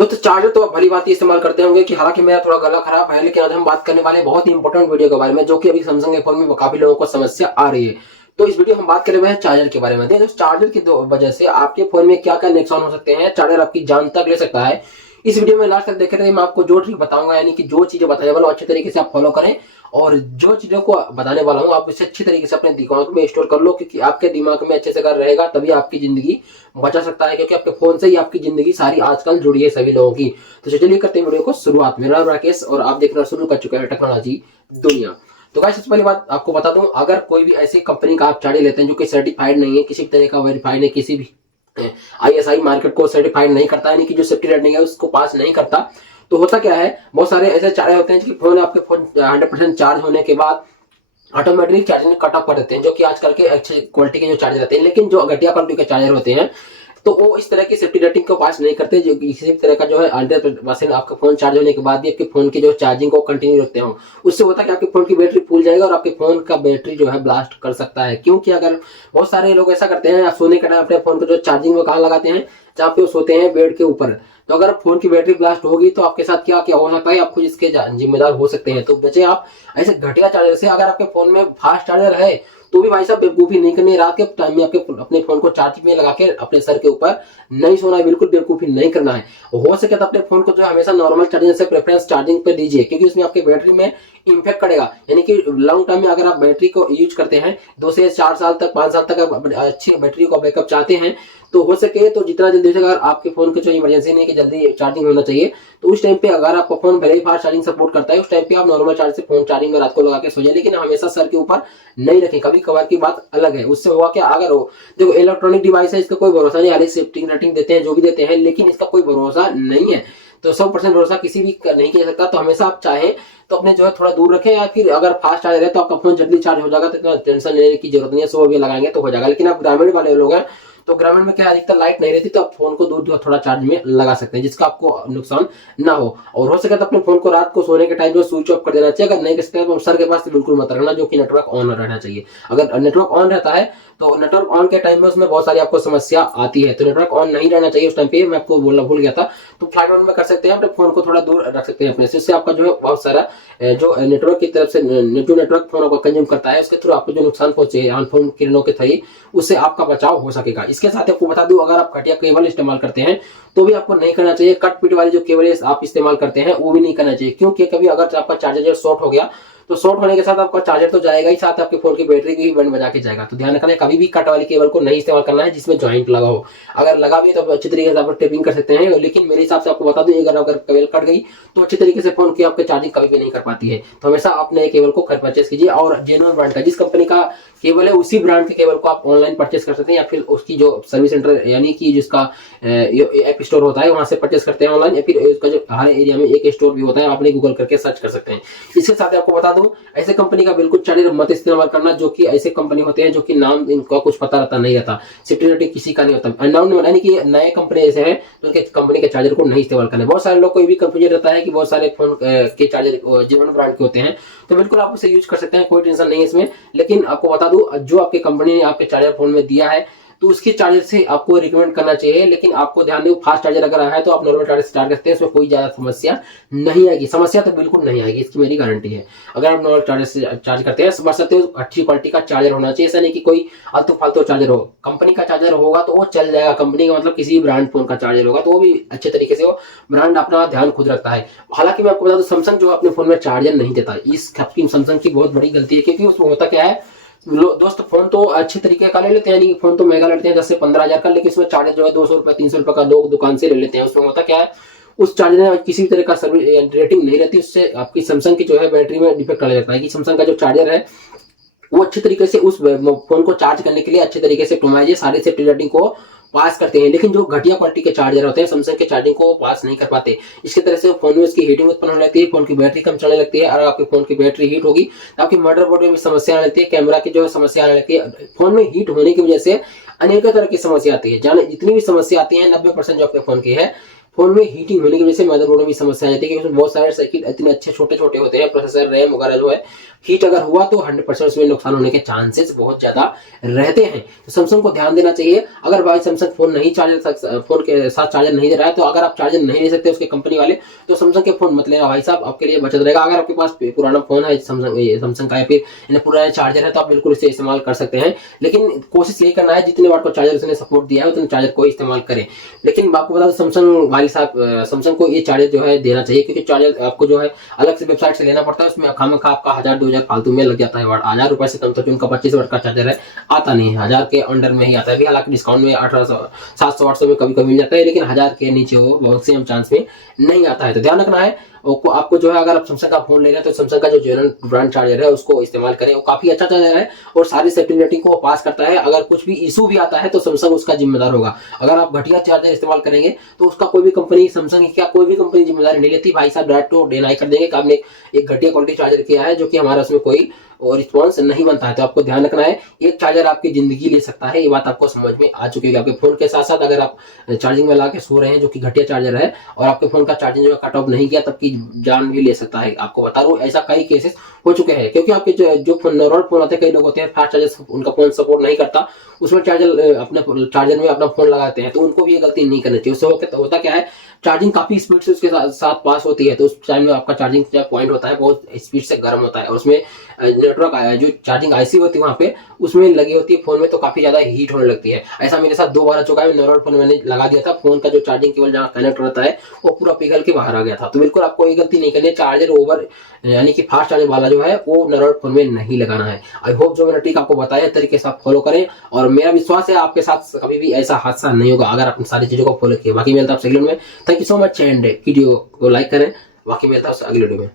तो चार्जर तो आप भली बात इस्तेमाल करते होंगे कि हालांकि मेरा थोड़ा गला खराब है, लेकिन आज हम बात करने वाले हैं बहुत ही इंपॉर्टेंट वीडियो के बारे में, जो कि अभी सैमसंग के फोन में काफी लोगों को समस्या आ रही है। तो इस वीडियो में हम बात करें हुए हैं चार्जर के बारे में। देखो चार्जर की वजह से आपके फोन में क्या क्या नुकसान हो सकते हैं, चार्जर आपकी जान तक ले सकता है। इस वीडियो में लास्ट तक देखे रहिए, मैं आपको जो ट्रिक बताऊंगा, यानी कि जो चीजें बताने वाला हूं अच्छे तरीके से आप फॉलो करें, और जो चीजों को बताने वाला हूं आप इसे अच्छी तरीके से अपने दिमाग में स्टोर कर लो, क्योंकि आपके दिमाग में अच्छे से अगर रहेगा तभी आपकी जिंदगी बचा सकता है, क्योंकि आपके फोन से ही आपकी जिंदगी सारी आजकल जुड़ी है सभी लोगों की। तो चलिए करते हैं वीडियो को शुरुआत। मेरा नाम राकेश और आप देखना शुरू कर चुके हैं टेक्नोलॉजी दुनिया। तो गाइस सबसे पहली बात आपको बता दूं, अगर कोई भी ऐसी कंपनी का आप चार्जर लेते हैं जो कि सर्टिफाइड नहीं है, किसी तरह का वेरीफाइड नहीं, किसी भी आईएसआई मार्केट को सर्टिफाइड नहीं करता, यानी कि जो सेफ्टी रेटिंग है उसको पास नहीं करता, तो होता क्या है, बहुत सारे ऐसे चार्जर होते हैं कि फोन आपके फोन 100% चार्ज होने के बाद ऑटोमेटिकली चार्जिंग कट ऑफ कर देते हैं, जो कि आजकल के अच्छे क्वालिटी के जो चार्जर रहते हैं। लेकिन जो घटिया क्वालिटी के चार्जर होते हैं तो वो इस तरह की सेफ्टी रेटिंग को पास नहीं करते, जो किसी भी तरह का जो है 100% आपका फोन चार्ज होने के बाद भी आपके फोन की जो चार्जिंग को कंटिन्यू रखते हो। उससे होता है कि आपके फोन की बैटरी फूल जाएगा और आपके फोन का बैटरी जो है ब्लास्ट कर सकता है। क्योंकि अगर बहुत सारे लोग ऐसा करते हैं, सोने के टाइम अपने फोन को जो चार्जिंग में कहाँ लगाते हैं, जहाँ पे वो सोते हैं बेड के ऊपर। तो अगर फोन की बैटरी ब्लास्ट होगी तो आपके साथ क्या क्या हो सकता है, आप खुद इसके जिम्मेदार हो सकते हैं। तो बचे आप ऐसे घटिया चार्जर से। अगर आपके फोन में फास्ट चार्जर है तो भी भाई साहब बेवकूफी नहीं करनी है, रात के टाइम में आपके अपने फोन को चार्ज में लगा के अपने सर के ऊपर नहीं सोना है, बिल्कुल बेवकूफी नहीं करना है। हो सके तो अपने फोन को जो है हमेशा नॉर्मल चार्जिंग से प्रेफरेंस चार्जिंग पे दीजिए, क्योंकि उसमें आपके बैटरी में इम्पैक्ट करेगा। यानी कि लॉन्ग टर्म में अगर आप बैटरी को यूज करते हैं 2 से 4 साल तक 5 साल तक आप अच्छी बैटरी का बैकअप चाहते हैं, तो हो सके तो जितना जल्दी हो सके, अगर आपके फोन की जो इमरजेंसी नहीं कि जल्दी चार्जिंग होना चाहिए, तो उस टाइम पे अगर आपका फोन भले ही फास्ट चार्जिंग सपोर्ट करता है, उस टाइम पे आप नॉर्मल चार्ज से फोन चार्जिंग में रात को लगा के सो जाए, लेकिन हमेशा सर के ऊपर नहीं रखें। कभी कभार की बात अलग है, उससे हुआ क्या, अगर हो देखो इलेक्ट्रॉनिक डिवाइस है, इसका कोई भरोसा नहीं। हालांकि सेफ्टी रेटिंग देते हैं जो भी देते हैं, लेकिन इसका कोई भरोसा नहीं है। तो 100% भरोसा किसी भी नहीं किया सकता। तो हमेशा आप चाहें तो अपने जो है थोड़ा दूर रखें, या फिर अगर फास्ट चार्जर है तो आपका फोन जल्दी चार्ज हो जाएगा, तो इतना टेंशन लेने की जरूरत नहीं है। 100 भी लगाएंगे तो हो जाएगा। लेकिन आप ग्रामीण वाले लोग हैं, तो ग्रामीण में क्या अधिकतर लाइट नहीं रहती, तो आप फोन को दूर थोड़ा चार्ज में लगा सकते हैं, जिसका आपको नुकसान ना हो। और हो सके तो अपने फोन को रात को सोने के टाइम जो स्विच ऑफ कर देना चाहिए। अगर नहीं कर सकते तो सर के पास बिल्कुल मत रखना, जो कि नेटवर्क ऑन रहना चाहिए। अगर नेटवर्क ऑन रहता है तो नेटवर्क ऑन के टाइम में उसमें बहुत सारी आपको समस्या आती है, तो नेटवर्क ऑन नहीं रहना चाहिए उस टाइम पे। मैं आपको बोलना भूल गया था। तो फ्लाइट मोड में कर सकते हैं, अपने फोन को थोड़ा दूर रख सकते हैं अपने से। इससे आपका जो है बहुत सारा जो नेटवर्क की तरफ से नेटवर्क फोन आपको कंज्यूम करता है, उसके थ्रू आपको जो नुकसान पहुंचे फोन किरणों के थ्रू, उससे आपका बचाव हो सकेगा। इसके साथ आपको बता दूं, अगर आप घटिया केबल इस्तेमाल करते हैं तो भी आपको नहीं करना चाहिए। कट पिट वाली जो केबल आप इस्तेमाल करते हैं वो भी नहीं करना चाहिए, क्योंकि कभी अगर आपका चार्जर शॉर्ट हो गया तो शॉर्ट होने के साथ आपका चार्जर तो जाएगा ही, साथ आपके फोन की बैटरी की भी बैंड बजा के जाएगा। तो ध्यान रखना है, कभी भी कट वाली केबल को नहीं इस्तेमाल करना है जिसमें ज्वाइंट लगा हो। अगर लगा भी है तो अच्छी तरीके से आप टेपिंग कर सकते हैं, लेकिन मेरे हिसाब से आपको बता दूं, अगर केबल कट गई तो अच्छी तरीके से फोन की आपके चार्जिंग कभी भी नहीं कर पाती है। तो हमेशा अपने केबल को घर परचेस कीजिए, और जेन्युइन ब्रांड का, जिस कंपनी का केबल है उसी ब्रांड के केबल को आप ऑनलाइन परचेस कर सकते हैं, या फिर उसकी जो सर्विस सेंटर यानी कि जिसका ऐप स्टोर होता है वहां से परचेस करते हैं ऑनलाइन, या फिर उसका जो हर एरिया में एक स्टोर भी होता है, आपने गूगल करके सर्च कर सकते हैं। इसके साथ आपको बता दूं, ऐसे कंपनी का बिल्कुल चार्जर मत इस्तेमाल करना, जो कि ऐसे कंपनी होते हैं जो कि नाम इनका कुछ पता रहता नहीं रहता, सिक्योरिटी किसी का नहीं होता, अननोन, यानी कि नए कंपनी ऐसे हैं तो उनके कंपनी के चार्जर को नहीं इस्तेमाल करना है। बहुत सारे लोग को ये भी कंफ्यूजन रहता है कि बहुत सारे फोन के चार्जर जेन्युइन ब्रांड के होते हैं, तो बिल्कुल आप उसे यूज कर सकते हैं, कोई टेंशन नहीं है इसमें। लेकिन आपको बता दूं, जो आपके कंपनी ने आपके चार्जर फोन में दिया है तो उसके चार्जर से आपको रिकमेंड करना चाहिए। लेकिन आपको ध्यान दें, फास्ट चार्जर अगर आया है तो आप नॉर्मल चार्जर से चार्ज करते हैं, इसमें कोई ज्यादा समस्या नहीं आएगी। समस्या तो बिल्कुल नहीं आएगी, इसकी मेरी गारंटी है। अगर आप नॉर्मल चार्जर से चार्ज करते हैं, समझ सकते हो, अच्छी क्वालिटी का चार्जर होना चाहिए। ऐसा नहीं कि कोई आलतू फालतू चार्जर हो। कंपनी का चार्जर होगा तो वो चल जाएगा, कंपनी का मतलब किसी ब्रांड फोन का चार्जर होगा तो वो भी अच्छे तरीके से, वो ब्रांड अपना ध्यान खुद रखता है। हालांकि मैं आपको बता दूं, सैमसंग जो अपने फोन में चार्जर नहीं देता, इस सैमसंग की बहुत बड़ी गलती है, क्योंकि उसमें होता क्या है दोस्त, फोन तो अच्छे तरीके का ले लेते हैं, यानी फोन तो महंगा लेते हैं 10 से 15 हजार का, लेकिन इसमें चार्जर जो है 200 रुपए 300 रुपए का लोग दुकान से ले लेते हैं। उसमें होता क्या है, उस चार्जर में किसी भी तरह का सर्विस रेटिंग नहीं रहती, उससे आपकी सैमसंग की जो है बैटरी में डिफेक्ट आने लगता है। कि सैमसंग का जो चार्जर है वो अच्छे तरीके से उस फोन को चार्ज करने के लिए अच्छे तरीके से टोमाइजे सारे सेफ्टी रेटिंग को पास करते हैं, लेकिन जो घटिया क्वालिटी के चार्जर होते हैं सैमसंग के चार्जिंग को पास नहीं कर पाते। इसकी तरह से फोन में उसकी हीटिंग उत्पन्न होने लगती है, फोन की बैटरी कम चलने लगती है, और आपके फोन की बैटरी हीट होगी तो आपकी मदरबोर्ड में भी समस्या आने लगती है, कैमरा की जो है समस्या आने लगती है। फोन में हीट होने की वजह से अनेकों तरह की समस्या आती है। जाने जितनी भी समस्या आती है 90% जो आपके फोन की है, फोन में हीटिंग होने की वजह से मदरबोर्ड में भी समस्या आ जाती है, क्योंकि बहुत सारे सर्किट इतने अच्छे छोटे छोटे होते हैं, प्रोसेसर रैम वगैरह जो है हीट अगर हुआ तो 100% उसमें नुकसान होने के चांसेस बहुत ज्यादा रहते हैं। तो सैमसंग को ध्यान देना चाहिए। अगर भाई सैमसंग फोन के साथ चार्जर नहीं दे रहा है, तो अगर आप चार्जर नहीं ले सकते उसके कंपनी वाले, तो सैमसंग के फोन मत लेना भाई साहब, आपके लिए बचत रहेगा। अगर आपके पास पुराना फोन है सैमसंग का या फिर पुराना चार्जर है, तो आप बिल्कुल इसे इस्तेमाल कर सकते हैं। लेकिन कोशिश यही करना है जितने वाट को चार्जर उसने सपोर्ट दिया है उतने चार्जर को इस्तेमाल करें। लेकिन आपको बता दो सैमसंग वाले साहब, सैमसंग को ये चार्जर जो है देना चाहिए, क्योंकि चार्जर आपको जो है अलग से वेबसाइट से लेना पड़ता है। उसमें खामखा आपका 1000-2000 फालतू में लग जाता है। 1000 रुपए से कम तो जो उनका 25 वाट का चार्जर है आता नहीं है, 1000 के अंडर में ही आता है। हालांकि डिस्काउंट में 1800 700 800 में कभी कभी मिल जाता है, लेकिन 1000 के नीचे वो मैक्सिमम चांस में नहीं आता है। तो ध्यान रखना है आपको जो है, अगर आप सैमसंग का फोन ले रहे हैं तो सैमसंग का जो जेन्युइन ब्रांड चार्जर है उसको इस्तेमाल करें। वो काफी अच्छा चार्जर है और सारी सेफ्टी रेटिंग को पास करता है। अगर कुछ भी इशू भी आता है तो सैमसंग उसका जिम्मेदार होगा। अगर आप घटिया चार्जर इस्तेमाल करेंगे तो उसका कोई भी कंपनी, सैमसंग की क्या कोई भी कंपनी जिम्मेदारी नहीं लेती। भाई साहब डायरेक्ट तो डिनाई कर देंगे कि आपने एक घटिया क्वालिटी चार्जर किया है जो कि हमारा उसमें कोई और रिस्पॉन्स नहीं बनता है। तो आपको ध्यान रखना है, एक चार्जर आपकी जिंदगी ले सकता है, ये बात आपको समझ में आ चुकी है। आपके फोन के साथ साथ अगर आप चार्जिंग में ला के सो रहे हैं जो कि घटिया चार्जर है और आपके फोन का चार्जिंग जो कट ऑफ नहीं किया, तब की जान भी ले सकता है। आपको बता रहा हूँ ऐसा कई केसेस हो चुके हैं, क्योंकि आपके जो नॉर्मल फोन आते हैं, कई लोग होते हैं फास्ट चार्जर उनका फोन सपोर्ट नहीं करता, उसमें अपने चार्जर में अपना फोन लगाते हैं, तो उनको भी ये गलती नहीं करनी चाहिए। उससे होता क्या है, चार्जिंग काफी स्पीड से उसके साथ पास होती है, तो उस टाइम में आपका चार्जिंग पॉइंट होता है बहुत स्पीड से गर्म होता है और उसमें नेटवर्क जो चार्जिंग आईसी होती है वहां पे उसमें लगी होती है फोन में, तो काफी ज्यादा हीट होने लगती है। ऐसा मेरे साथ 2 बार आ चुका है। नॉर्मल फोन मैंने लगा दिया था, फोन का जो चार्जिंग केबल जहाँ कनेक्ट रहता है वो पूरा पिघल के बाहर आ गया था। तो बिल्कुल आपको ये गलती नहीं करनी है, चार्जर ओवर यानी कि फास्ट चार्जर वाला जो है वो नॉर्मल फोन में नहीं लगाना है। आई होप जो मैंने ट्रिक आपको बताया तरीके से आप फॉलो करें, और मेरा विश्वास है आपके साथ कभी भी ऐसा हादसा नहीं होगा अगर आप सारी चीजों को फॉलो किए। बाकी मिलता है आपसे अगले वीडियो में। Thank you so much and video को लाइक करें। बाकी मिलता है अगले वीडियो में।